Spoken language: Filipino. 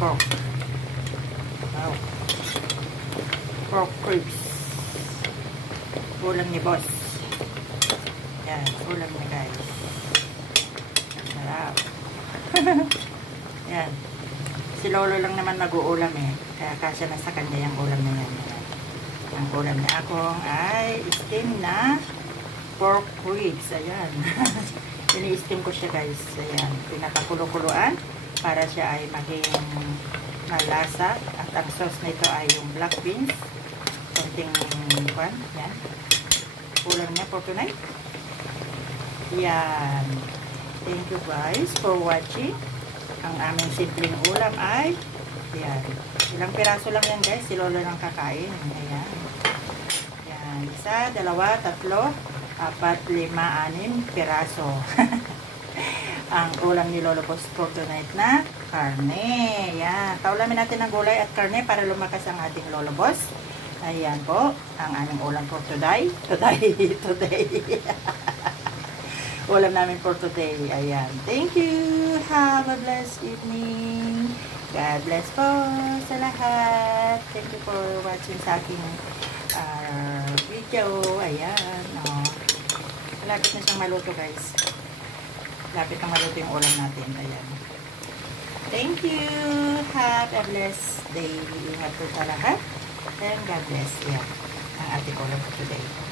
pork. Wow. Pork ribs. Ulam ni boss. Yan, ulam niya guys. Sarap. Yan. Si Lolo lang naman mag-uulam eh. Kaya kasya na sa kanya yung ulam na yan. Ang ulam niya akong ay steam na pork ribs. Ayan. Ini-steam ko siya guys. Ayan. Pinapakulo-kuluan para siya ay maging malasa. At ang sauce nito ay yung black beans. Konting pan. Yan. Ulam niya for tonight. Yan. Thank you guys for watching. Ang aming simpleng ulam ay yan. Ilang piraso lang yan guys. Si Lolo lang kakain. Ayan. Yan. 1, 2, 3, 4, 5, 6 piraso. Ang ulam ni Lolo Boss for tonight na karne. Yan. Taulamin natin ng gulay at karne para lumakas ang ating Lolo Boss. Ayan po. Ang aming ulam for today. Today. Ulam namin for today. Ayan. Thank you. Have a blessed evening. God bless po sa lahat. Thank you for watching sa aking video. Ayan. Malapit na siyang maluto guys. Malapit na maluto yung ulam natin. Ayan. Thank you. Have a blessed day. Ingat po sa lahat. And God bless. Yan. Ang ating ulam for today.